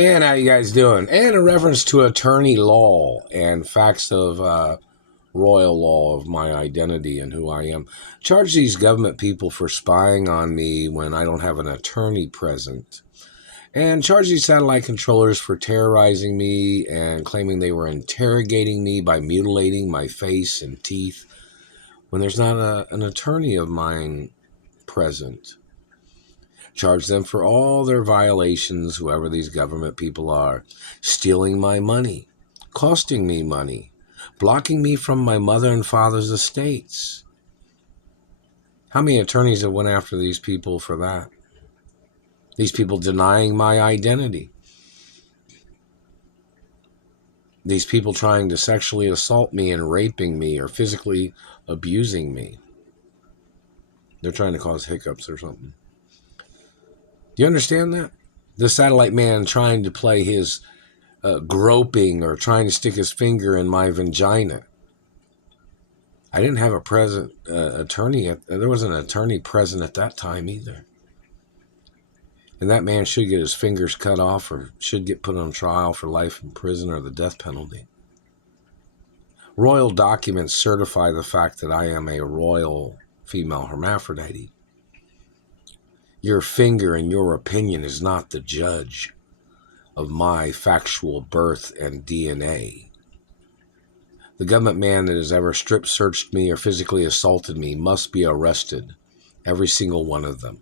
And how you guys doing? And a reference to attorney law and facts of royal law of my identity and who I am. Charge these government people for spying on me when I don't have an attorney present. And charge these satellite controllers for terrorizing me and claiming they were interrogating me by mutilating my face and teeth when there's not an attorney of mine present. Charge them for all their violations, whoever these government people are, stealing my money, costing me money, blocking me from my mother and father's estates. How many attorneys have went after these people for that? These people denying my identity. These people trying to sexually assault me and raping me or physically abusing me. They're trying to cause hiccups or something. Do you understand that? The satellite man trying to play his groping or trying to stick his finger in my vagina. I didn't have a present attorney. There wasn't an attorney present at that time either. And that man should get his fingers cut off or should get put on trial for life in prison or the death penalty. Royal documents certify the fact that I am a royal female hermaphrodite. Your finger and your opinion is not the judge of my factual birth and DNA. The government man that has ever strip searched me or physically assaulted me must be arrested, every single one of them.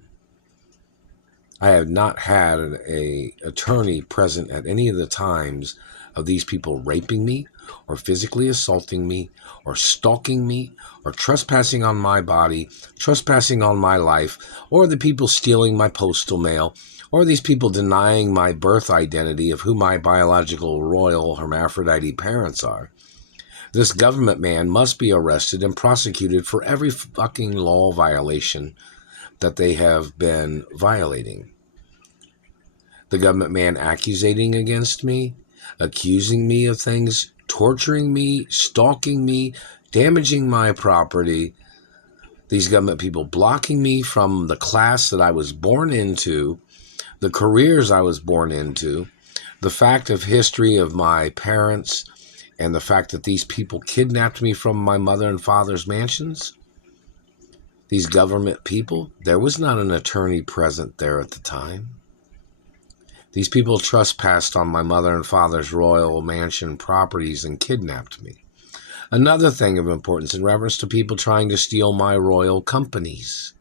I have not had an attorney present at any of the times of these people raping me or physically assaulting me or stalking me or trespassing on my body, trespassing on my life, or the people stealing my postal mail, or these people denying my birth identity of who my biological royal hermaphrodite parents are. This government man must be arrested and prosecuted for every fucking law violation that they have been violating. The government man accusating against me, accusing me of things, torturing me, stalking me, damaging my property. These government people blocking me from the class that I was born into, the careers I was born into, the fact of history of my parents, and the fact that these people kidnapped me from my mother and father's mansions. These government people, there was not an attorney present there at the time. These people trespassed on my mother and father's royal mansion properties and kidnapped me. Another thing of importance in reference to people trying to steal my royal companies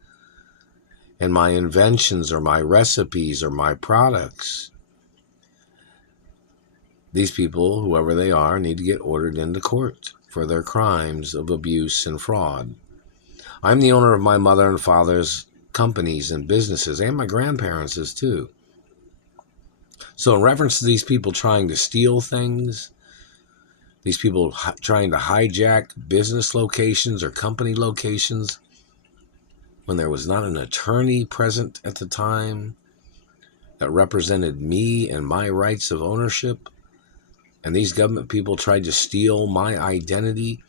and my inventions or my recipes or my products. These people, whoever they are, need to get ordered into court for their crimes of abuse and fraud. I'm the owner of my mother and father's companies and businesses, and my grandparents' too. So in reference to these people trying to steal things, these people trying to hijack business locations or company locations, when there was not an attorney present at the time that represented me and my rights of ownership, and these government people tried to steal my identity,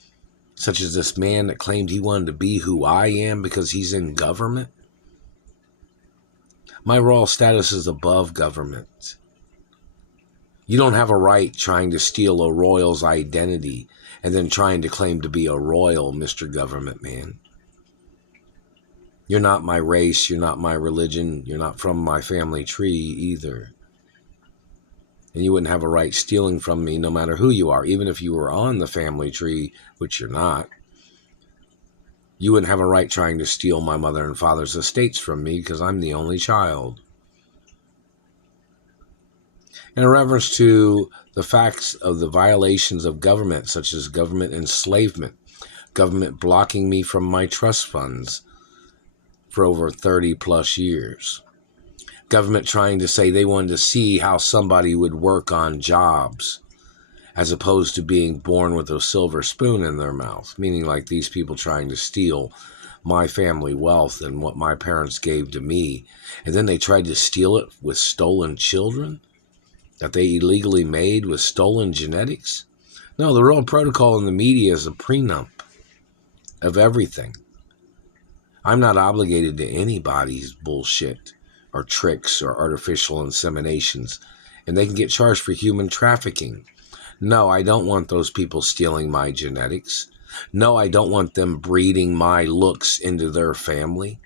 such as this man that claimed he wanted to be who I am because he's in government. My royal status is above government. You don't have a right trying to steal a royal's identity and then trying to claim to be a royal, Mr. Government Man. You're not my race, you're not my religion, you're not from my family tree either. And you wouldn't have a right stealing from me no matter who you are, even if you were on the family tree, which you're not. You wouldn't have a right trying to steal my mother and father's estates from me because I'm the only child. In reference to the facts of the violations of government, such as government enslavement, government blocking me from my trust funds for over 30 plus years, government trying to say they wanted to see how somebody would work on jobs as opposed to being born with a silver spoon in their mouth, meaning like these people trying to steal my family wealth and what my parents gave to me. And then they tried to steal it with stolen children that they illegally made with stolen genetics. No, the real protocol in the media is a prenup of everything. I'm not obligated to anybody's bullshit or tricks or artificial inseminations and they can get charged for human trafficking. No, I don't want those people stealing my genetics. No, I don't want them breeding my looks into their family.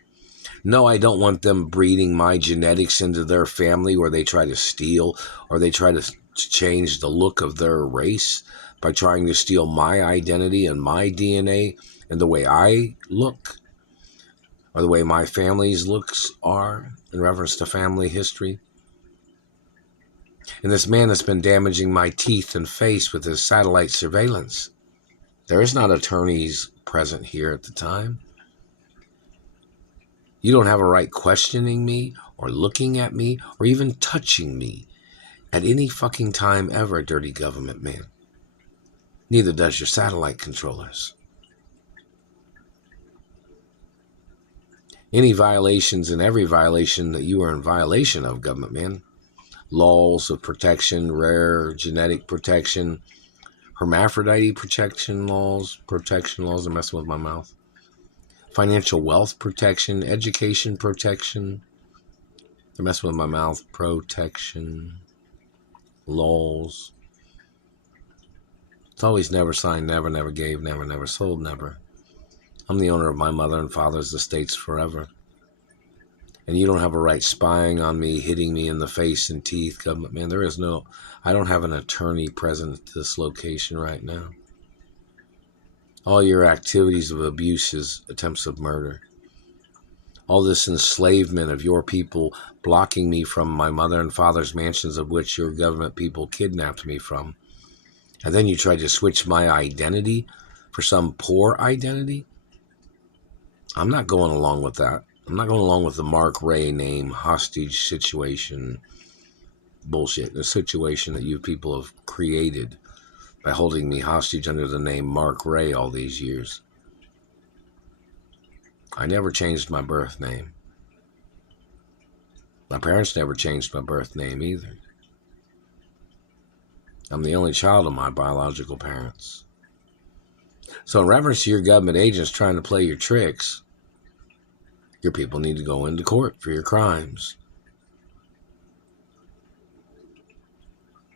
No, I don't want them breeding my genetics into their family where they try to steal or they try to change the look of their race by trying to steal my identity and my DNA and the way I look or the way my family's looks are in reference to family history. And this man has been damaging my teeth and face with his satellite surveillance. There is not attorneys present here at the time. You don't have a right questioning me or looking at me or even touching me at any fucking time ever, dirty government man. Neither does your satellite controllers. Any violations and every violation that you are in violation of, government man, laws of protection, rare genetic protection, hermaphrodite protection laws, I'm messing with my mouth, financial wealth protection, education protection, they're messing with my mouth, protection, laws. It's always never signed, never, never gave, never, never sold, never. I'm the owner of my mother and father's estates forever. And you don't have a right spying on me, hitting me in the face and teeth, government man. I don't have an attorney present at this location right now. All your activities of abuse is attempts of murder. All this enslavement of your people, blocking me from my mother and father's mansions, of which your government people kidnapped me from. And then you tried to switch my identity for some poor identity? I'm not going along with that. I'm not going along with the Mark Ray name hostage situation bullshit. The situation that you people have created by holding me hostage under the name Mark Ray all these years. I never changed my birth name. My parents never changed my birth name either. I'm the only child of my biological parents. So in reference to your government agents trying to play your tricks, your people need to go into court for your crimes.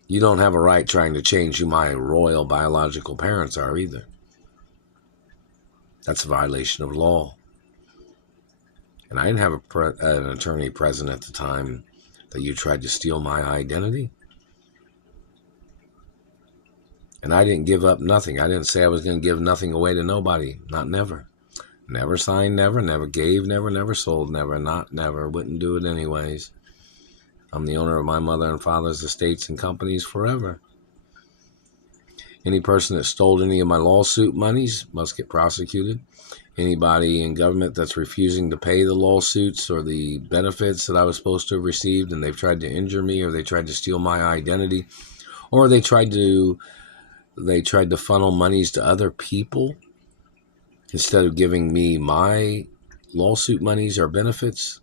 You don't have a right trying to change who my royal biological parents are either. That's a violation of law. And I didn't have an attorney present at the time that you tried to steal my identity. And I didn't give up nothing. I didn't say I was going to give nothing away to nobody. Not never. Never signed, never. Never gave, never. Never sold, never. Not never. Wouldn't do it anyways. I'm the owner of my mother and father's estates and companies forever. Any person that stole any of my lawsuit monies must get prosecuted. Anybody in government that's refusing to pay the lawsuits or the benefits that I was supposed to have received, and they've tried to injure me, or they tried to steal my identity, or they tried to funnel monies to other people instead of giving me my lawsuit monies or benefits,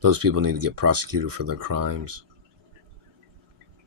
those people need to get prosecuted for their crimes.